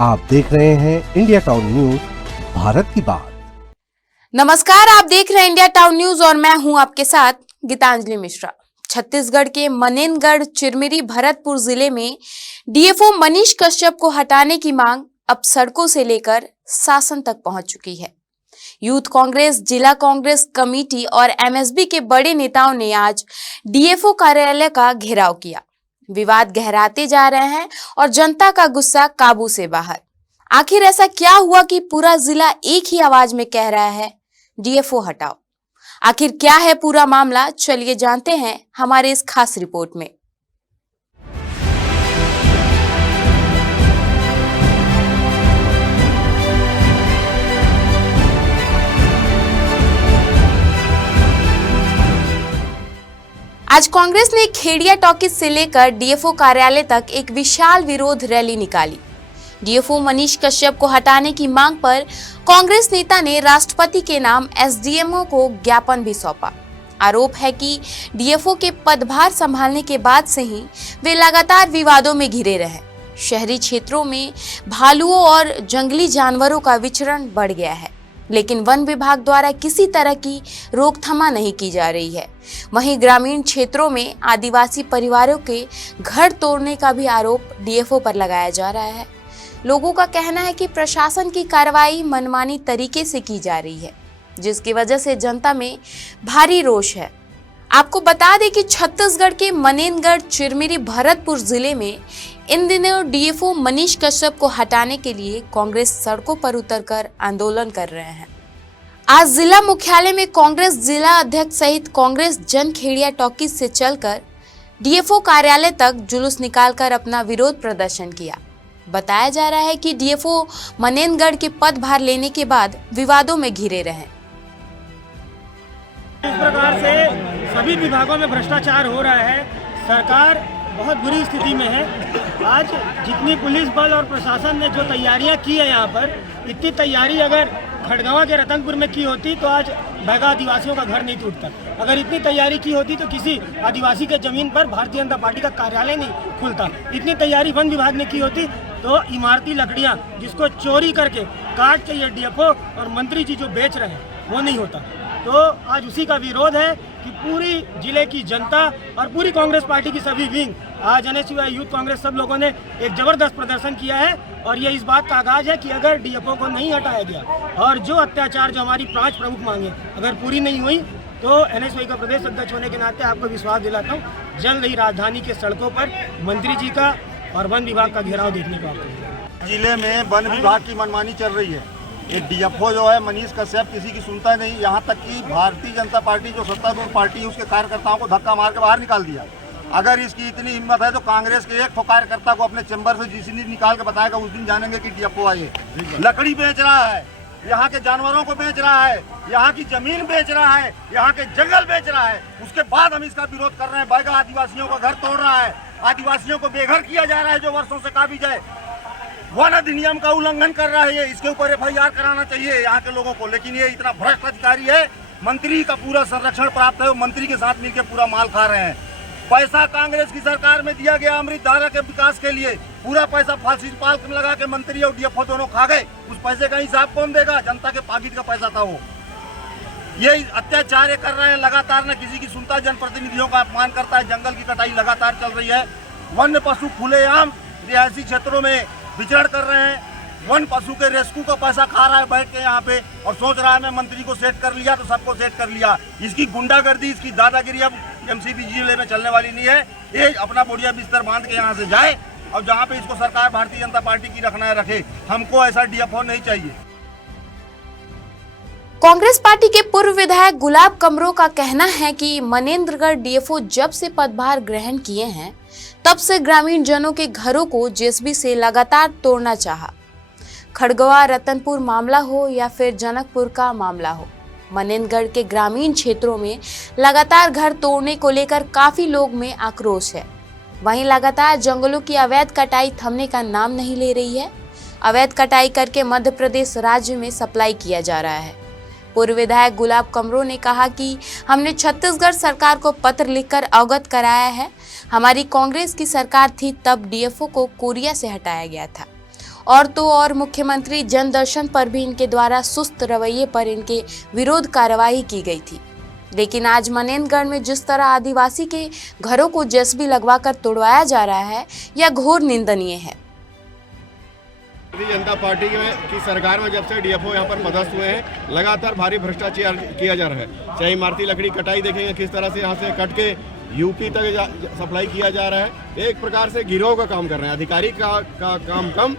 आप देख रहे हैं इंडिया टाउन न्यूज, भारत की बात। नमस्कार, आप देख रहे हैं इंडिया टाउन न्यूज और मैं हूं आपके साथ गीतांजलि मिश्रा। छत्तीसगढ़ के मनेनगढ़, चिरमिरी, भरतपुर जिले में डीएफओ मनीष कश्यप को हटाने की मांग अब सड़कों से लेकर शासन तक पहुंच चुकी है। यूथ कांग्रेस, जिला कांग्रेस कमेटी और एमएसबी के बड़े नेताओं ने आज डीएफओ कार्यालय का घेराव किया। विवाद गहराते जा रहे हैं और जनता का गुस्सा काबू से बाहर। आखिर ऐसा क्या हुआ कि पूरा जिला एक ही आवाज में कह रहा है डीएफओ हटाओ? आखिर क्या है पूरा मामला, चलिए जानते हैं हमारे इस खास रिपोर्ट में। आज कांग्रेस ने खेड़िया टॉकीज से लेकर डीएफओ कार्यालय तक एक विशाल विरोध रैली निकाली। डीएफओ मनीष कश्यप को हटाने की मांग पर कांग्रेस नेता ने राष्ट्रपति के नाम एसडीएमओ को ज्ञापन भी सौंपा। आरोप है कि डीएफओ के पदभार संभालने के बाद से ही वे लगातार विवादों में घिरे रहे। शहरी क्षेत्रों में भालुओं और जंगली जानवरों का विचरण बढ़ गया है, लेकिन वन विभाग द्वारा किसी तरह की रोकथाम नहीं की जा रही है। वहीं ग्रामीण क्षेत्रों में आदिवासी परिवारों के घर तोड़ने का भी आरोप डीएफओ पर लगाया जा रहा है। लोगों का कहना है कि प्रशासन की कार्रवाई मनमानी तरीके से की जा रही है, जिसकी वजह से जनता में भारी रोष है। आपको बता दें कि छत्तीसगढ़ के मनेनगढ़, चिरमिरी, भरतपुर जिले में इन दिनों डीएफओ मनीष कश्यप को हटाने के लिए कांग्रेस सड़कों पर उतरकर आंदोलन कर रहे हैं। आज जिला मुख्यालय में कांग्रेस जिला अध्यक्ष सहित कांग्रेस जन खेड़िया टॉकीज से चलकर डीएफओ कार्यालय तक जुलूस निकालकर अपना विरोध प्रदर्शन किया। बताया जा रहा है कि डीएफओ मनेनगढ़ के पदभार लेने के बाद विवादों में घिरे रहे। इस प्रकार से सभी विभागों में भ्रष्टाचार हो रहा है। सरकार बहुत बुरी स्थिति में है। आज जितनी पुलिस बल और प्रशासन ने जो तैयारियां की है यहाँ पर, इतनी तैयारी अगर खड़गवां के रतनपुर में की होती तो आज बैगा आदिवासियों का घर नहीं टूटता। अगर इतनी तैयारी की होती तो किसी आदिवासी के जमीन पर भारतीय जनता पार्टी का कार्यालय नहीं खुलता। इतनी तैयारी वन विभाग ने की होती तो इमारती लकड़ियाँ जिसको चोरी करके काट के ये डीएफओ और मंत्री जी जो बेच रहे हैं वो नहीं होता। तो आज उसी का विरोध है कि पूरी जिले की जनता और पूरी कांग्रेस पार्टी की सभी विंग, आज एनएसयूआई, यूथ कांग्रेस, सब लोगों ने एक जबरदस्त प्रदर्शन किया है। और ये इस बात का आगाज है कि अगर डीएफओ को नहीं हटाया गया और जो अत्याचार, जो हमारी 5 प्रमुख मांगे अगर पूरी नहीं हुई तो एनएसयूआई का प्रदेश अध्यक्ष होने के नाते आपको विश्वास दिलाता हूँ, जल्द ही राजधानी के सड़कों पर मंत्री जी का और वन विभाग का घेराव देखने को आपको। जिले में वन विभाग की मनमानी चल रही है। ये डीएफओ जो है मनीष कश्यप किसी की सुनता नहीं। यहाँ तक कि भारतीय जनता पार्टी जो सत्तारूढ़ पार्टी है उसके कार्यकर्ताओं को धक्का मार के बाहर निकाल दिया। अगर इसकी इतनी हिम्मत है तो कांग्रेस के एक कार्यकर्ता को अपने चैम्बर से जिस दिन निकाल के बताएगा उस दिन जानेंगे कि डीएफओ आए। लकड़ी बेच रहा है, यहाँ के जानवरों को बेच रहा है, यहाँ की जमीन बेच रहा है, यहाँ के जंगल बेच रहा है। उसके बाद हम इसका विरोध कर रहे हैं। बैगा आदिवासियों का घर तोड़ रहा है, आदिवासियों को बेघर किया जा रहा है जो वर्षों से काबिज है। वन अधिनियम का उल्लंघन कर रहा है ये। इसके ऊपर एफआईआर कराना चाहिए यहाँ के लोगों को। लेकिन ये इतना भ्रष्ट अधिकारी है, मंत्री का पूरा संरक्षण प्राप्त है, वो मंत्री के साथ मिलकर पूरा माल खा रहे हैं। पैसा कांग्रेस की सरकार में दिया गया अमृत धारा के विकास के लिए, पूरा पैसा फांसी पाल लगा के मंत्री और डीएफओ दोनों खा गए। उस पैसे का हिसाब कौन देगा? जनता के पाकिट का पैसा था वो। ये अत्याचार कर रहे हैं लगातार, न किसी की सुनता, जनप्रतिनिधियों का अपमान करता है। जंगल की कटाई लगातार चल रही है। वन्य पशु खुलेआम रिहायशी क्षेत्रों में विचरण कर रहे हैं। वन पशु के रेस्क्यू का पैसा खा रहा है बैठ के यहाँ पे और सोच रहा है मैं मंत्री को सेट कर लिया तो सबको सेट कर लिया। इसकी गुंडागर्दी, इसकी दादागिरी अब एमसीबी जिले में चलने वाली नहीं है। ये अपना बोरिया बिस्तर बांध के यहाँ से जाए और जहाँ पे इसको सरकार भारतीय जनता पार्टी की रखना है रखे। हमको ऐसा डीएफओ नहीं चाहिए। कांग्रेस पार्टी के पूर्व विधायक गुलाब कमरो का कहना है कि मनेन्द्रगढ़ डीएफओ जब से पदभार ग्रहण किए हैं तब से ग्रामीण जनों के घरों को जेसीबी से लगातार तोड़ना चाहा। खड़गवा रतनपुर मामला हो या फिर जनकपुर का मामला हो, मनेन्द्रगढ़ के ग्रामीण क्षेत्रों में लगातार घर तोड़ने को लेकर काफी लोग में आक्रोश है। वहीं लगातार जंगलों की अवैध कटाई थमने का नाम नहीं ले रही है। अवैध कटाई करके मध्य प्रदेश राज्य में सप्लाई किया जा रहा है। पूर्व विधायक गुलाब कमरो ने कहा कि हमने छत्तीसगढ़ सरकार को पत्र लिखकर अवगत कराया है। हमारी कांग्रेस की सरकार थी तब डीएफओ को कोरिया से हटाया गया था और तो और मुख्यमंत्री जनदर्शन पर भी इनके द्वारा सुस्त रवैये पर इनके विरोध कार्रवाई की गई थी। लेकिन आज मनेंद्रगढ़ में जिस तरह आदिवासी के घरों को जेसीबी लगवाकर तोड़वाया जा रहा है, यह घोर निंदनीय है। भारतीय जनता पार्टी की सरकार में जब से डीएफओ यहाँ पर पदस्थ हुए हैं, लगातार भारी भ्रष्टाचार किया जा रहा है। चाहे इमारती लकड़ी कटाई देखेंगे किस तरह से यहाँ से कट के यूपी तक सप्लाई किया जा रहा है। एक प्रकार से गिरोह का काम कर रहे हैं, अधिकारी का काम कम,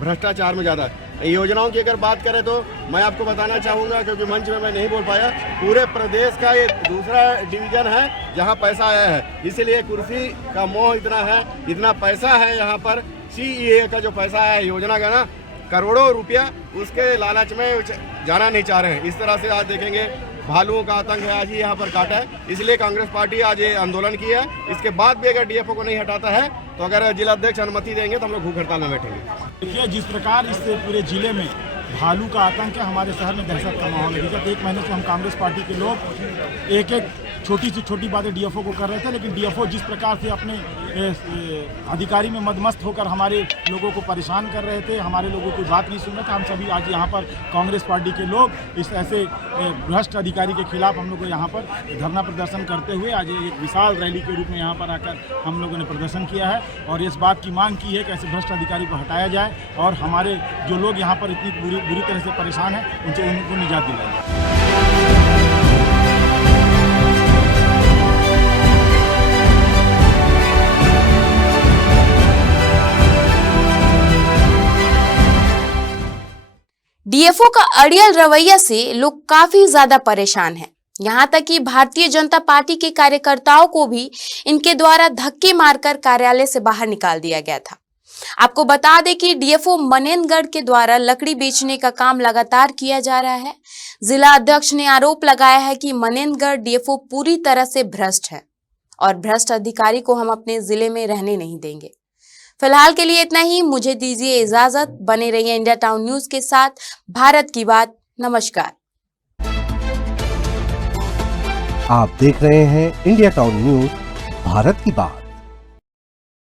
भ्रष्टाचार में ज़्यादा। योजनाओं की अगर बात करें तो मैं आपको बताना चाहूँगा, क्योंकि मंच में मैं नहीं बोल पाया, पूरे प्रदेश का ये दूसरा डिवीज़न है जहाँ पैसा आया है। इसलिए कुर्सी का मोह इतना है, इतना पैसा है यहाँ पर। CEA का जो पैसा है योजना का ना, करोड़ों रुपया, उसके लालच में जाना नहीं चाह रहे हैं। इस तरह से आज देखेंगे भालुओं का आतंक है, आज ही यहाँ पर काटा है। इसलिए कांग्रेस पार्टी आज ये आंदोलन किया है। इसके बाद भी अगर डीएफओ को नहीं हटाता है तो अगर जिला अध्यक्ष अनुमति देंगे तो हम लोग भूख हड़ताल में बैठेंगे। देखिए, जिस प्रकार इस पूरे जिले में भालू का आतंक है, हमारे शहर में दहशत का माहौल है। विगत 1 महीने से हम कांग्रेस पार्टी के लोग एक छोटी से छोटी बातें डीएफओ को कर रहे थे, लेकिन डीएफओ जिस प्रकार से अपने अधिकारी में मदमस्त होकर हमारे लोगों को परेशान कर रहे थे, हमारे लोगों की बात नहीं सुन रहे थे। हम सभी आज यहाँ पर कांग्रेस पार्टी के लोग इस ऐसे भ्रष्ट अधिकारी के खिलाफ हम लोग यहाँ पर धरना प्रदर्शन करते हुए आज एक विशाल रैली के रूप में यहाँ पर आकर हम लोगों ने प्रदर्शन किया है और इस बात की मांग की है कि ऐसे भ्रष्ट अधिकारी को हटाया जाए और हमारे जो लोग यहाँ पर इतनी बुरी तरह से परेशान हैं उनसे उनको निजात दिलाई जाए। डीएफओ का अड़ियल रवैया से लोग काफी ज्यादा परेशान हैं। यहाँ तक कि भारतीय जनता पार्टी के कार्यकर्ताओं को भी इनके द्वारा धक्के मारकर कार्यालय से बाहर निकाल दिया गया था। आपको बता दें कि डीएफओ मनेंद्रगढ़ के द्वारा लकड़ी बेचने का काम लगातार किया जा रहा है। जिला अध्यक्ष ने आरोप लगाया है कि मनेंद्रगढ़ डीएफओ पूरी तरह से भ्रष्ट है और भ्रष्ट अधिकारी को हम अपने जिले में रहने नहीं देंगे। फिलहाल के लिए इतना ही। मुझे दीजिए इजाजत। बने रहिए इंडिया टाउन न्यूज के साथ। भारत की बात। नमस्कार। आप देख रहे हैं इंडिया टाउन न्यूज, भारत की बात।